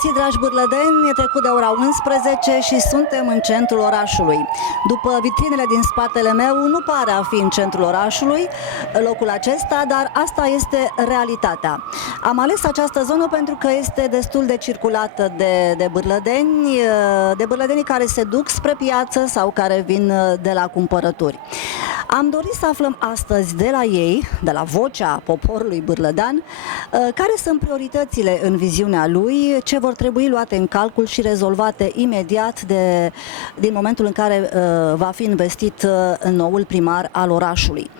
găsit, dragi bârlădeni, e trecut de ora 11 și suntem în centrul orașului. După vitrinele din spatele meu, nu pare a fi în centrul orașului locul acesta, dar asta este realitatea. Am ales această zonă pentru că este destul de circulată de bârlădenii care se duc spre piață sau care vin de la cumpărături. Am dorit să aflăm astăzi de la ei, de la vocea poporului bârlădean, care sunt prioritățile în viziunea lui, ce vor trebui luate în calcul și rezolvate imediat din momentul în care va fi investit noul primar al orașului.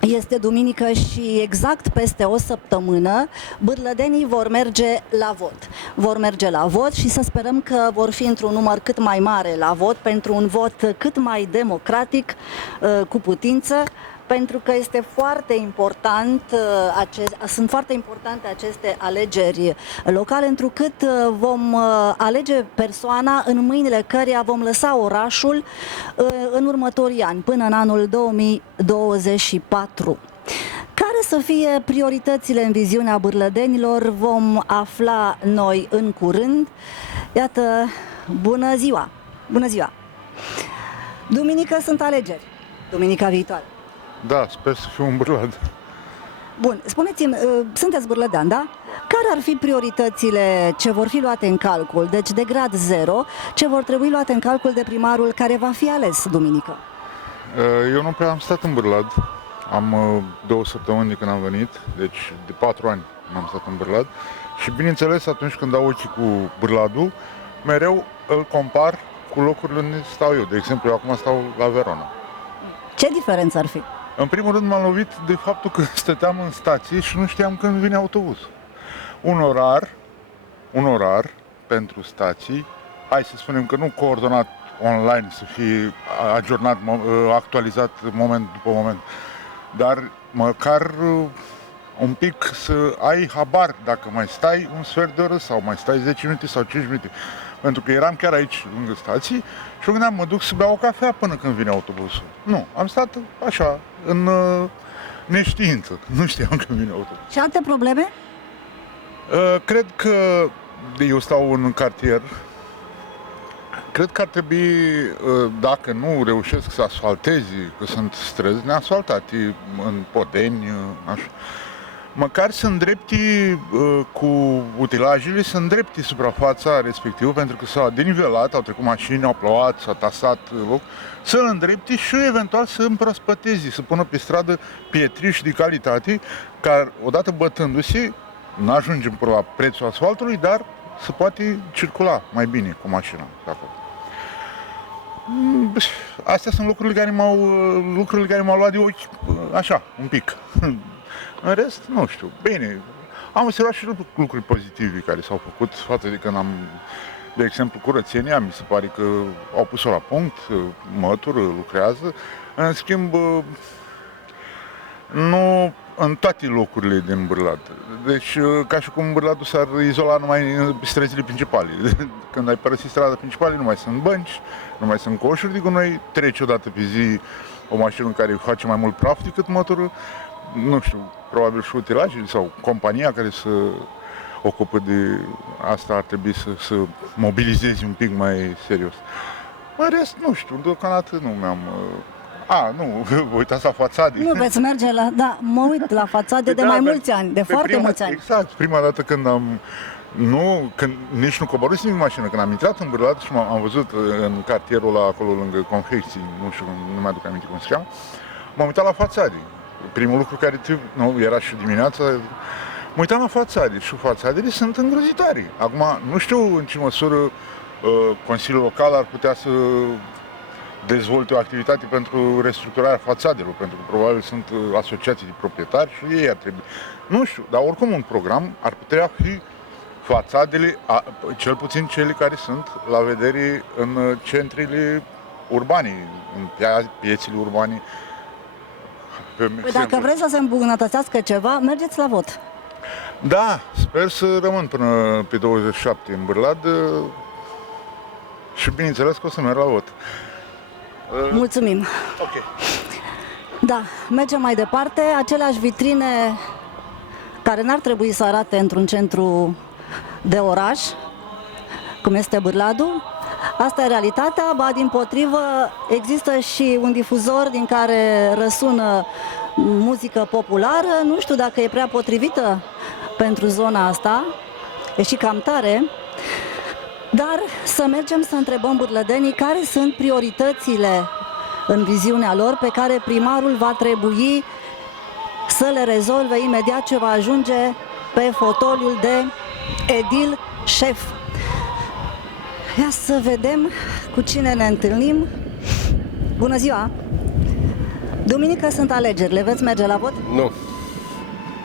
Este duminică și exact peste o săptămână bârlădenii vor merge la vot. Vor merge la vot și să sperăm că vor fi într-un număr cât mai mare la vot, pentru un vot cât mai democratic, cu putință, pentru că este foarte important, sunt foarte importante aceste alegeri locale, întrucât vom alege persoana în mâinile căreia vom lăsa orașul în următorii ani, până în anul 2024. Care să fie prioritățile în viziunea bârlădenilor vom afla noi în curând. Iată, bună ziua! Bună ziua! Duminică sunt alegeri, duminica viitoare. Da, sper să fiu un bârlad. Bun, spuneți-mi, sunteți bârlădean, da? Care ar fi prioritățile ce vor fi luate în calcul, deci de grad 0, ce vor trebui luate în calcul de primarul care va fi ales duminică? Eu nu prea am stat în bârlad. Am 2 săptămâni de când am venit, deci de 4 ani n-am stat în bârlad. Și bineînțeles, atunci când dau ochii cu bârladul, mereu îl compar cu locurile unde stau eu. De exemplu, eu acum stau la Verona. Ce diferență ar fi? În primul rând m-am lovit de faptul că stăteam în stație și nu știam când vine autobuzul. Un orar pentru stații, hai să spunem că nu coordonat online, să fie aggiornat, actualizat moment după moment, dar măcar un pic să ai habar dacă mai stai un sfert de oră sau mai stai 10 minute sau 5 minute. Pentru că eram chiar aici, lângă stații, și eu gândeam, mă duc să beau o cafea până când vine autobuzul. Nu, am stat așa, în neștiință. Nu știam când vine autobuzul. Și alte probleme? Cred că eu stau în cartier. Cred că ar trebui, dacă nu reușesc să asfalteze, că sunt străzi neasfaltate în podeni, așa, măcar să îndrepti cu utilajele, să îndrepti suprafața respectivă, pentru că s-a denivelat, au trecut mașini, au plouat, s-a tasat loc, să îndrepti și eventual să împrospăteze, să pună pe stradă pietriși de calitate, care odată bătându-se, nu ajungem până la prețul asfaltului, dar se poate circula mai bine cu mașina de acolo. Astea sunt lucrurile care m-au luat de ochi, așa, un pic. În rest, nu știu, bine, am observat și lucruri pozitive care s-au făcut față de când am, de exemplu, curățenia, mi se pare că au pus-o la punct, mătură, lucrează. În schimb, nu în toate locurile din Bârlad. Deci, ca și cum Bârladul s-ar izola numai în străzile principale. Când ai părăsit strada principală, nu mai sunt bănci, nu mai sunt coșuri de gunoi, trece odată pe zi o mașină care face mai mult praf decât mătură. Nu știu, probabil și utilajele sau compania care se ocupă de asta ar trebui să mobilizeze un pic mai serios. În rest, nu știu, deocamdată nu mi-am... nu, vă uitați la fațade. Nu veți merge la... Da, mă uit la fațade de mai mulți ani, de foarte mulți ani. Exact, prima dată când când nici nu coborâsem în mașină, când am intrat în Bârlad și am văzut în cartierul ăla acolo lângă confecții, nu știu, nu mai aduc aminte cum se cheamă, m-am uitat la fațade. Primul lucru care era și dimineața, mă uitam la fațade și fațadele sunt îngrozitoare. Acum, nu știu în ce măsură Consiliul Local ar putea să dezvolte o activitate pentru restructurarea fațadelor, pentru că probabil sunt asociații de proprietari și ei ar trebui. Nu știu, dar oricum un program ar putea fi fațadele, cel puțin cele care sunt la vedere în centrele urbane, în piețele urbane. Păi dacă vreți să se îmbunătățească ceva, mergeți la vot. Da, sper să rămân până pe 27 în Bârlad și bineînțeles că o să merg la vot. Mulțumim. Ok. Da, mergem mai departe. Aceleași vitrine care n-ar trebui să arate într-un centru de oraș, cum este Bârladu. Asta e realitatea, ba dimpotrivă există și un difuzor din care răsună muzică populară, nu știu dacă e prea potrivită pentru zona asta, e și cam tare, dar să mergem să întrebăm bârlădenii care sunt prioritățile în viziunea lor pe care primarul va trebui să le rezolve imediat ce va ajunge pe fotoliul de edil șef. Ia să vedem cu cine ne întâlnim. Bună ziua! Duminică sunt alegerile, veți merge la vot? Nu.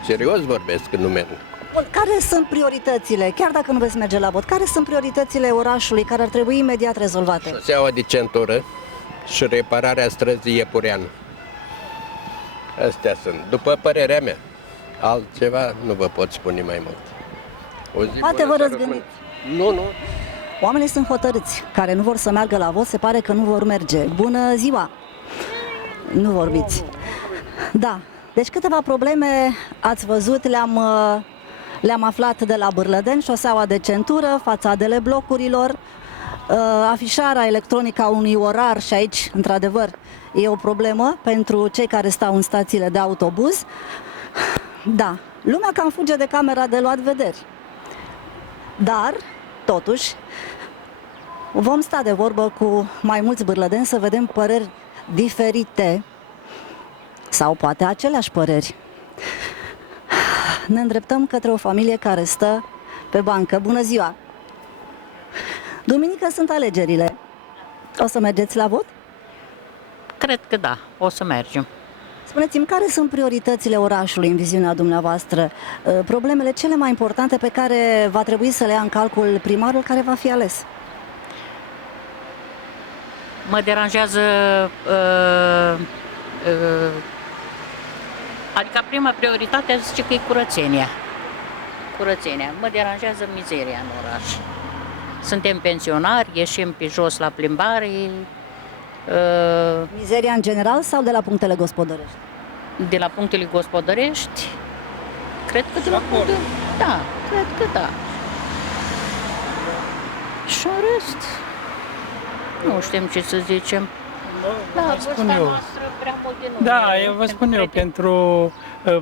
Serios vorbesc că nu merg. Bun, care sunt prioritățile, chiar dacă nu veți merge la vot, care sunt prioritățile orașului care ar trebui imediat rezolvate? Șoseaua de centură și repararea străzii Iepureanu. Astea sunt. După părerea mea, altceva nu vă pot spune mai mult. O zi Poate bună vă să răzgândiți. rămână. Nu. Oamenii sunt hotărâți, care nu vor să meargă la vot, se pare că nu vor merge. Bună ziua! Nu vorbiți. Da, deci câteva probleme ați văzut, le-am aflat de la Bârlădeni, șoseaua de centură, fațadele blocurilor, afișarea electronică a unui orar și aici, într-adevăr, e o problemă pentru cei care stau în stațiile de autobuz. Da, lumea cam fuge de camera de luat vederi. Dar, totuși, vom sta de vorbă cu mai mulți bârlădeni să vedem păreri diferite sau poate aceleași păreri. Ne îndreptăm către o familie care stă pe bancă. Bună ziua! Duminică sunt alegerile. O să mergeți la vot? Cred că da, o să mergem. Spuneți-mi, care sunt prioritățile orașului în viziunea dumneavoastră? Problemele cele mai importante pe care va trebui să le ia în calcul primarul care va fi ales? Mă deranjează, adică prima prioritate zice că e curățenia. Curățenia. Mă deranjează mizeria în oraș. Suntem pensionari, ieșim pe jos la plimbare. Mizeria în general sau de la punctele gospodărești? De la punctele gospodărești, cred că de la punctele... Da, cred că da. Și în rest, nu știm ce să zicem. Da, vârsta noastră prea mult de nu. Da, eu vă spun eu, pentru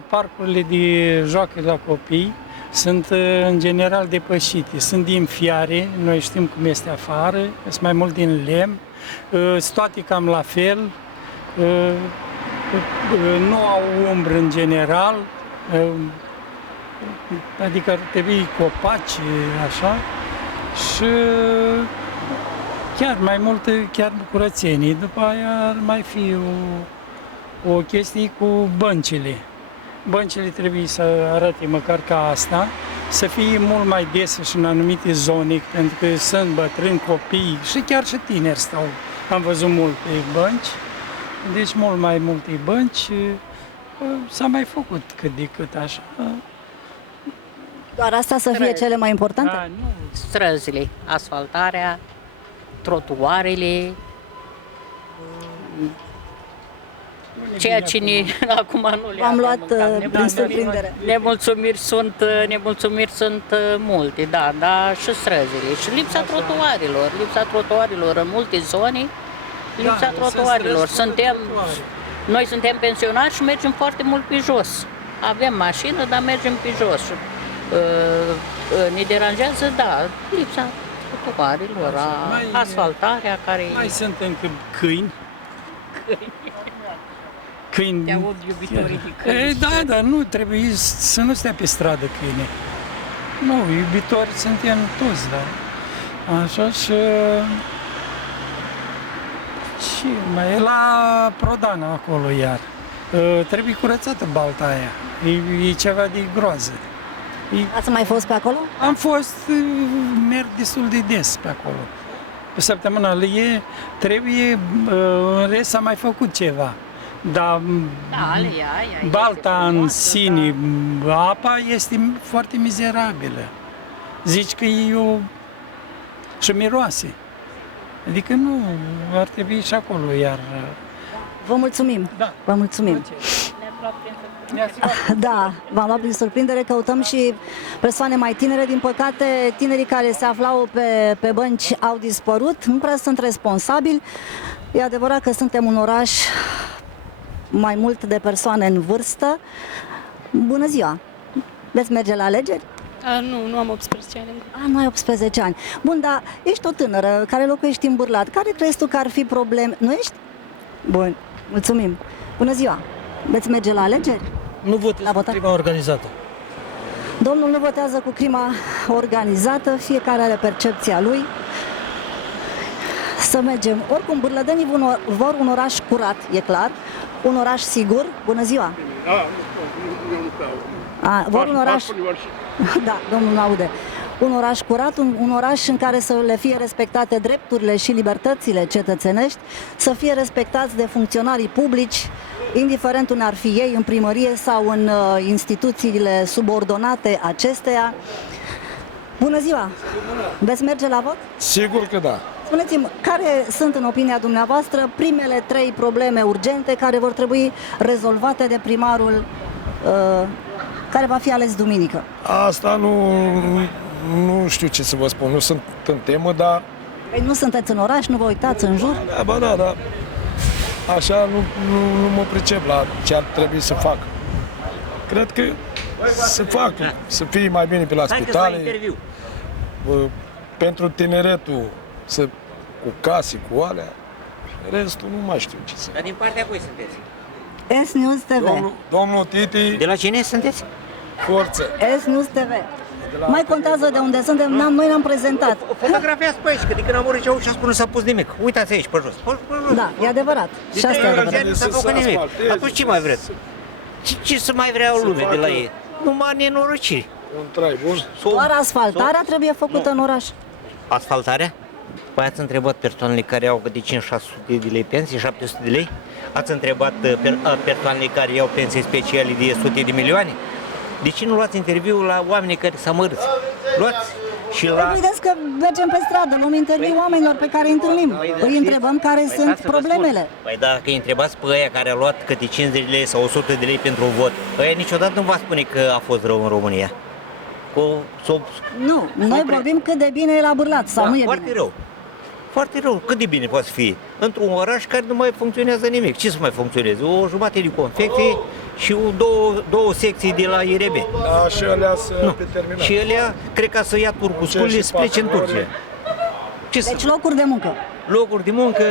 parcurile de joacă la copii sunt în general depășite. Sunt din fiare, noi știm cum este afară, sunt mai mult din lemn, sunt toate cam la fel, nu au umbră în general, adică ar trebui copaci, așa, și chiar mai mult, chiar curățenii. După aia ar mai fi o chestie cu băncile. Băncile trebuie să arate măcar ca asta, să fie mult mai des și în anumite zone, pentru că sunt bătrâni, copii și chiar și tineri stau. Am văzut multe bănci, deci mult mai multe bănci. S-a mai făcut cât de cât așa. Doar asta să fie cele mai importante? Da, nu. Străzile, asfaltarea, trotuarele, ceea ce acum nu le V-am avem luat în cap. prin surprindere. Nemulțumiri sunt multe, da, dar și străzile. Și lipsa trotuarilor în multe zone, lipsa trotuarilor. Noi suntem pensionari și mergem foarte mult pe jos. Avem mașină, dar mergem pe jos. Ne deranjează, da, lipsa trotuarilor, asfaltarea care... Mai sunt încă câini. Câini. Te aud iubitorii de câini. Da, nu trebuie să nu stea pe stradă câine. Nu, iubitori suntem toți, da. Așa și mai e la Prodana acolo iar. Trebuie curățată balta aia. E ceva de groază. Ați mai fost pe acolo? Am fost, merg destul de des pe acolo. Pe săptămâna trebuie, în rest s-a mai făcut ceva. Dar balta în sine, apa este foarte mizerabilă. Zici că e o... și miroase. Adică nu, ar trebui și acolo, iar... Vă mulțumim! Da. Vă mulțumim! Ne-am luat prin Da, v-am luat prin surprindere, căutăm și persoane mai tinere. Din păcate, tinerii care se aflau pe bănci au dispărut, nu prea sunt responsabili. E adevărat că suntem un oraș mai mult de persoane în vârstă. Bună ziua! Veți merge la alegeri? Nu am 18 ani încă. Nu ai 18 ani. Bun, dar ești o tânără care locuiești în Bârlad. Care crezi tu că ar fi probleme? Nu ești? Bun, mulțumim. Bună ziua! Veți merge la alegeri? Nu votez cu crima organizată. Domnul nu votează cu crima organizată, fiecare are percepția lui. Să mergem. Oricum, bârlădenii vor un oraș curat, e clar, un oraș sigur. Bună ziua! Vor un oraș... Da, domnul nu aude. Un oraș curat, un oraș în care să le fie respectate drepturile și libertățile cetățenești, să fie respectați de funcționarii publici, indiferent unde ar fi ei, în primărie sau în instituțiile subordonate acesteia. Bună ziua! Veți merge la vot? Sigur că da. Spuneți-mi, care sunt, în opinia dumneavoastră, primele 3 probleme urgente care vor trebui rezolvate de primarul care va fi ales duminică? Asta nu știu ce să vă spun, nu sunt în temă, dar... Păi nu sunteți în oraș, nu vă uitați în jur? Da, așa nu mă pricep la ce ar trebui să fac. Cred că să fac, să fie mai bine pe la spitale, pentru tineretul, cu case, cu alea, restul nu mai știu ce să... Dar din partea cui sunteți? S-News TV. Domnul Titi, De la cine sunteți? forță. S-News TV. Mai contează de unde suntem, noi ne-am prezentat. Fotografiați pe aici, că de când am murit și auzi nu s-a pus nimic. Uitați aici, pe jos. Da, e adevărat. Și asta e adevărat. Nu s-a făcut nimic. Atunci ce mai vreți? Ce să mai vrea o lume de la ei? Numai nenorociri. Un trai bun. Doar asfaltarea trebuie făcută în oraș. Asfaltarea? Păi ați întrebat persoanele care au câte 500-600 de lei pensie, 700 de lei? Ați întrebat persoanele care iau pensii speciale de sute de milioane? De ce nu luați interviul la oamenii care s-au mărâți? Luați și la... Vedeți că mergem pe stradă, luăm interviu oamenilor pe care îi întâlnim. Îi întrebăm care sunt problemele. Păi dacă îi întrebați pe aia care a luat câte 50 de lei sau 100 de lei pentru vot, ăia niciodată nu va spune că a fost rău în România. Nu, noi vorbim cât de bine e la Bârlad, sau nu e foarte bine. rău. Foarte rău. Cât de bine poate fi? Într-un oraș care nu mai funcționează nimic. Ce să mai funcționeze? O jumătate de confecții și două secții de la IRB. Da, și alea să pe terminat. Și elea, cred că să ia turcul sculii să plece în Turcia. Deci locuri de muncă. Locuri de muncă,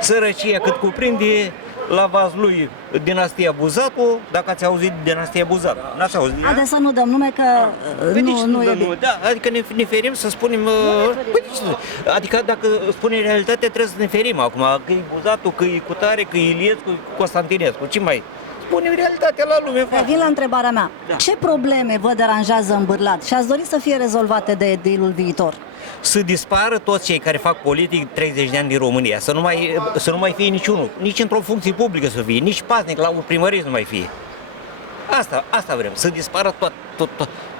sărăcia cât cuprinde, la Vaslui, dinastia Buzatu, dacă ați auzit de dinastia Buzatu. N-ați auzit? Haideți să nu dăm nume că nu e bine. Da, adică ne ferim să spunem... Adică dacă spunem realitatea, trebuie să ne ferim acum. Că e Buzatu, că e Cutare, că e Iliescu, că e Constantinescu. Ce mai... Spunem realitatea la lume. Vin la întrebarea mea. Da. Ce probleme vă deranjează în Bârlad și ați dori să fie rezolvate de edilul viitor? Să dispară toți cei care fac politic 30 de ani din România, să nu mai fie niciunul, nici într-o funcție publică să fie, nici paznic la o primărie să nu mai fie. Asta vrem, să dispară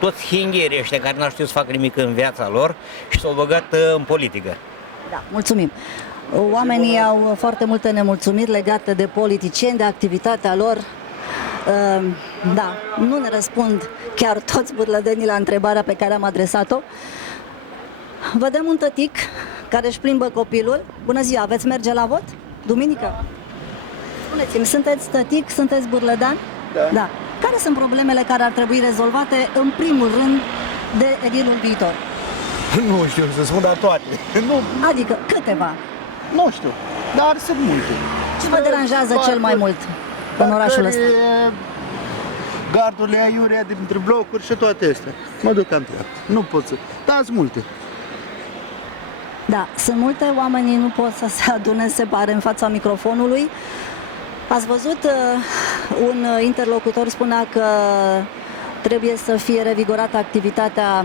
toți hingherii ăștia care n-au știut să facă nimic în viața lor și s-au băgat în politică. Da, mulțumim. Oamenii au foarte multe nemulțumiri legate de politicieni, de activitatea lor. Da, nu ne răspund chiar toți bârlădenii la întrebarea pe care am adresat-o. Vedem un tătic care își plimbă copilul. Bună ziua, veți merge la vot? Duminică? Spuneți-mi, sunteți tătic, sunteți bârlădan? Da. Care sunt problemele care ar trebui rezolvate în primul rând de edilul viitor? Nu știu să spun, dar toate. Nu, Adică câteva. nu știu, dar sunt multe. Ce vă deranjează cel mai mult în orașul ăsta? Gardurile aiurea dintre blocuri și toate astea. Mă duc în treabă. Nu pot să... Dar sunt multe. Da, sunt multe, oamenii nu pot să se adune, se pare, în fața microfonului. Ați văzut, un interlocutor spunea că trebuie să fie revigorată activitatea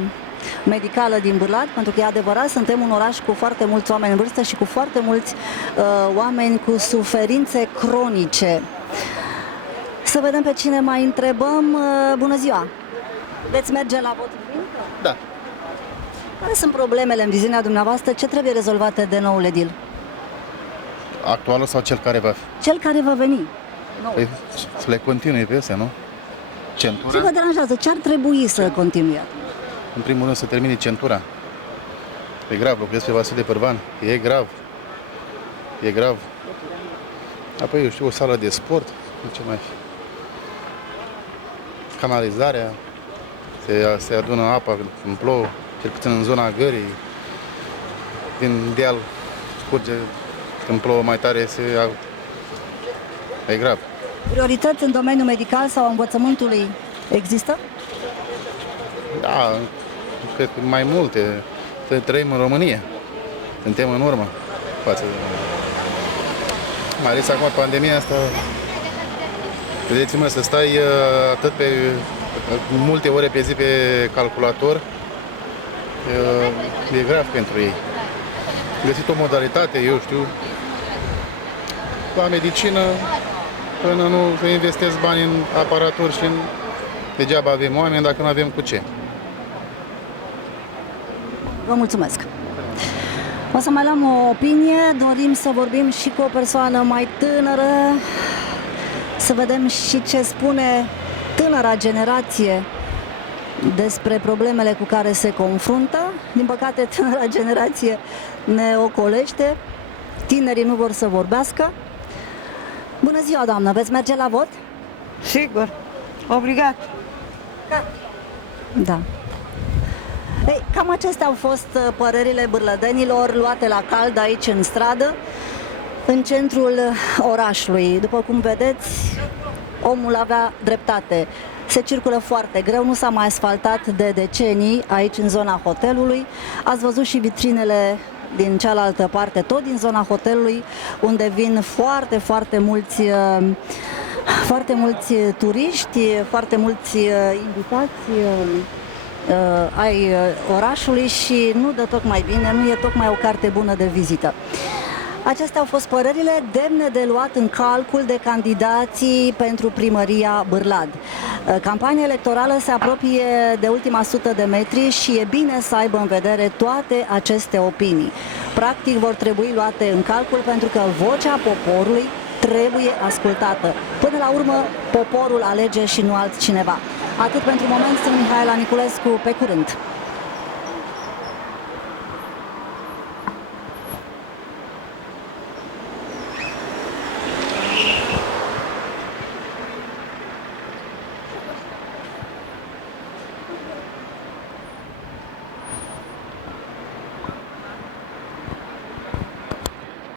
medicală din Bârlad, pentru că e adevărat, suntem un oraș cu foarte mulți oameni în vârstă și cu foarte mulți oameni cu suferințe cronice. Să vedem pe cine mai întrebăm. Bună ziua! Veți merge la vot? Da. Care sunt problemele în viziunea dumneavoastră? Ce trebuie rezolvate de noul edil? Actualul sau cel care va fi? Cel care va veni. Păi, să le continui pe astea, nu? Ce Centura? vă deranjează? Ce ar trebui să continue? În primul rând să termine centura. E grav, locuiesc pe Vasile Pârvan. E grav. E grav. Apoi, eu știu, o sală de sport. Ce mai fi? Canalizarea. Se adună apa când plouă, cel puțin în zona gării. Din deal scurge, când plouă mai tare, e grav. Priorități în domeniul medical sau învățământului există? Da, cred că mai multe. Trăim în România. Suntem în urmă față de... Mai ales acum pandemia asta. Vedeți-mă, să stai atât pe multe ore pe zi pe calculator, e grav pentru ei. Găsit o modalitate, eu știu, la medicină, până nu să investesc bani în aparatură și degeaba avem oameni dacă nu avem cu ce. Vă mulțumesc! O să mai luăm o opinie, dorim să vorbim și cu o persoană mai tânără, să vedem și ce spune tânăra generație despre problemele cu care se confruntă. Din păcate, tânăra generație ne ocolește, tinerii nu vor să vorbească. Bună ziua, doamnă, veți merge la vot? Sigur, obligat. Da. Ei, cam acestea au fost părerile bârlădenilor luate la cald aici în stradă, în centrul orașului. După cum vedeți, omul avea dreptate. Se circulă foarte greu, nu s-a mai asfaltat de decenii aici în zona hotelului. Ați văzut și vitrinele din cealaltă parte, tot din zona hotelului, unde vin foarte mulți turiști, foarte mulți invitați ai orașului și nu dă tocmai bine, nu e tocmai o carte bună de vizită. Acestea au fost părerile demne de luat în calcul de candidații pentru primăria Bârlad. Campania electorală se apropie de ultima 100 de metri și e bine să aibă în vedere toate aceste opinii. Practic vor trebui luate în calcul pentru că vocea poporului trebuie ascultată. Până la urmă, poporul alege și nu altcineva. Atât pentru moment, sunt Mihaela Niculescu, pe curând!